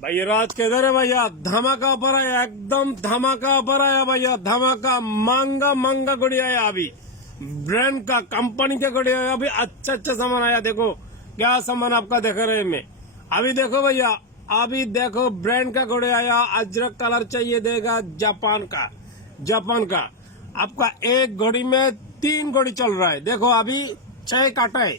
भैया राज किधर है भैया? धमाका पर आया, एकदम धमाका पर आया भैया, धमाका। महंगा महंगा गुड़ी आया अभी, ब्रांड का, कंपनी का गुड़ी आया अभी। अच्छा अच्छा सामान आया। देखो क्या सामान आपका देख रहे हैं मैं अभी। देखो भैया, अभी देखो ब्रांड का गुड़ी आया। अजरक कलर चाहिए देगा, जापान का, जापान का। आपका एक घड़ी में 3 घड़ी चल रहा है। देखो अभी 6 काटा है,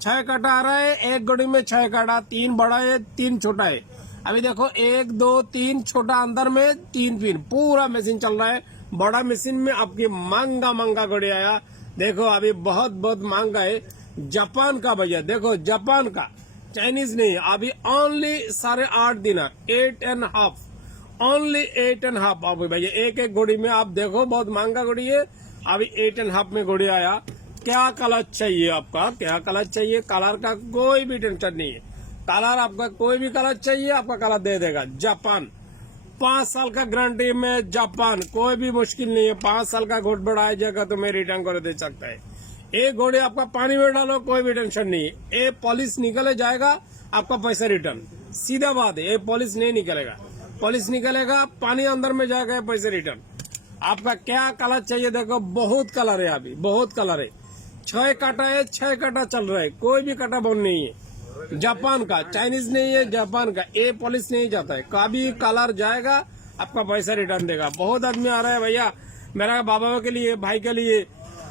6 काटा आ रहा है एक घड़ी में। 6 काटा, 3 बड़ा है 3 छोटा है। अभी देखो 1 2 3 छोटा, अंदर में 3 पिन, पूरा मशीन चल रहा है। बड़ा मशीन में आपकी महंगा महंगा घड़ी आया। देखो अभी बहुत बहुत महंगा है, जापान का भैया। देखो जापान का, चाइनीज नहीं। अभी ओनली 8.5 दिनार, 8.5, ओनली 8.5 अभी भैया। एक एक घड़ी में आप देखो, बहुत महंगा घड़ी है। अभी 8.5 में घड़ी आया। क्या कलर चाहिए आपका, क्या कलर चाहिए? कलर का कोई भी टेंशन नहीं है। कलर आपका कोई भी कलर चाहिए, आपका कलर दे देगा। जापान 5 साल का गारंटी में, जापान कोई भी मुश्किल नहीं है। 5 साल का घोट बढ़ाया जाएगा तो मैं रिटर्न कर दे सकता है। एक घोड़े आपका पानी में डालो, कोई भी टेंशन नहीं है। ये पॉलिश निकले जाएगा, आपका पैसा रिटर्न। सीधा बात है, ये पॉलिश नहीं निकलेगा। पॉलिश निकलेगा, पानी अंदर में जाएगा, पैसे रिटर्न। आपका क्या कलर चाहिए? देखो बहुत कलर है अभी, बहुत कलर है। 6 काटा है, 6 काटा चल रहा है, कोई भी काटा बंद नहीं है। जापान का, चाइनीज नहीं है, जापान का। ए पॉलिश नहीं जाता है, कभी कलर जाएगा, आपका पैसा रिटर्न देगा। बहुत आदमी आ रहा है भैया, मेरा बाबा के लिए, भाई के लिए,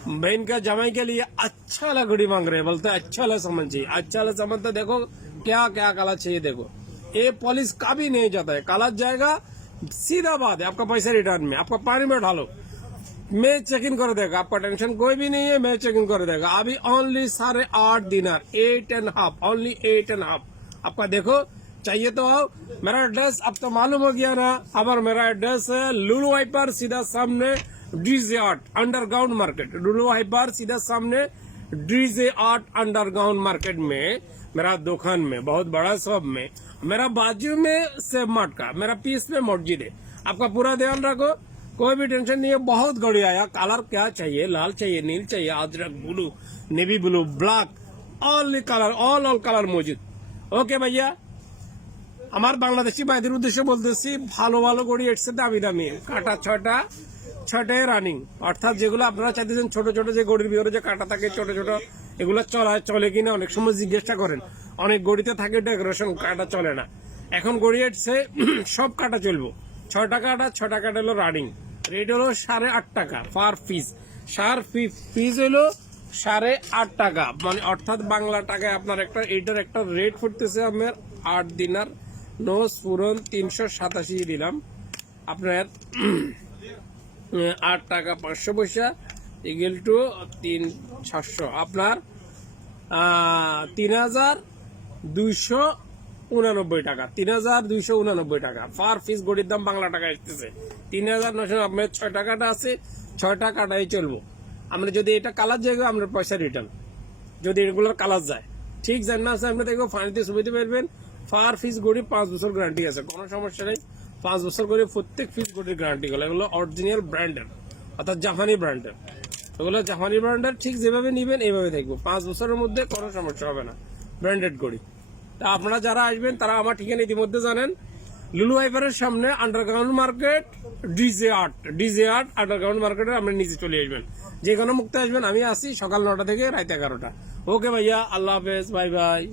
बहन का जमाई के लिए अच्छा वाला घड़ी मांग रहे हैं। बोलते हैं अच्छा वाला सामान चाहिए, अच्छा वाला सामान। तो देखो क्या क्या कलर चाहिए। देखो ए पॉलिश कभी नहीं जाता है, कलर जाएगा, सीधा बात है। आपका पैसा रिटर्न में, आपका पानी में डालो, मैं चेक इन कर देगा। आपका टेंशन कोई भी नहीं है, मैं चेक इन कर देगा। अभी ओनली 8.5 दिनार, 8.5, ओनली 8.5। आपका देखो चाहिए तो आओ। मेरा एड्रेस अब तो मालूम हो गया ना। अब मेरा एड्रेस है लुलु हाइपर, सीधा सामने डीजे आर्ट अंडरग्राउंड मार्केट। लुलु हाइपर सीधा सामने डीजे आर्ट अंडरग्राउंड मार्केट में मेरा दुकान में, बहुत बड़ा शॉप में। मेरा बाजू में सेब मार्ट का, मेरा पीस में मस्जिद है। आपका पूरा ध्यान रखो, कोई भी टेंशन नहीं है। बहुत घड़ी आया। कलर क्या चाहिए? लाल चाहिए, नील चाहिए, Ajrak blue, navy blue, black, all colour, all colour मौजूद। ओके भैया, আমার বাংলাদেশি ভাইদের উদ্দেশ্যে বলতেছি, ভালো ভালো গড়ি এসছে দামি দামি, কাটা 6টায় রানিং। অর্থাৎ যেগুলো আপনারা চাইতেছেন ছোট ছোট যে গড়ির ভিতরে যে কাটা থাকে ছোট ছোট, এগুলো চলে কিনা অনেক সময় জিজ্ঞাসা করেন। অনেক গড়িতে থাকে ডেকোরেশন, কাটা চলে না। এখন গড়ি এসছে সব কাটা চলবো। 6 টাকা, 6 টাকা হলো রানিং। রেট হলো 8.5 টাকা পার পিস। সার পিস হলো 8.5 টাকা, মানে অর্থাৎ বাংলা টাকায় আপনার একটা এটার একটা রেট ফুটতেছে আপনার 8 দিনার। নোস পুরন 387 দিলাম আপনার। 8 টাকা 500 পয়সা ইকুয়াল টু 3,700, আপনার 3,289 টাকা। 3,289 টাকা পার পিস গড়ির দাম বাংলা টাকা আসতেছে 3,900। আপনার 6 টাকাটা আছে, 6 টাকাটাই চলবো। আমরা যদি এটা কালার যাই, আপনার পয়সা রিটার্ন। যদি এগুলোর কালার যায় ঠিক যায় না, আপনি দেখবো ফাইনালি সুবিধা পারবেন। পার পিস গড়ি 5 বছর গ্যারান্টি আছে, কোনো সমস্যা নেই। 5 বছর করে প্রত্যেক পিস গড়ির গ্যারান্টি গুলো, এগুলো অরিজিনাল ব্র্যান্ডের, অর্থাৎ জাপানি ব্র্যান্ডের। এগুলো জাপানি ব্র্যান্ডের, ঠিক যেভাবে নিবেন এইভাবে দেখবো, 5 বছরের মধ্যে কোনো সমস্যা হবে না। ব্র্যান্ডেড গড়ি। তা আপনারা যারা আসবেন তারা আমার ঠিকানা ইতিমধ্যে জানেন। লুলু হাইপারের সামনে underground market, DJ art underground মার্কেটে আপনি নিচে চলে আসবেন। যে কোনো মুক্তি আসবেন, আমি আসি সকাল 9টা থেকে রাত 11টা। ওকে ভাইয়া, আল্লাহ হাফেজ, বাই বাই।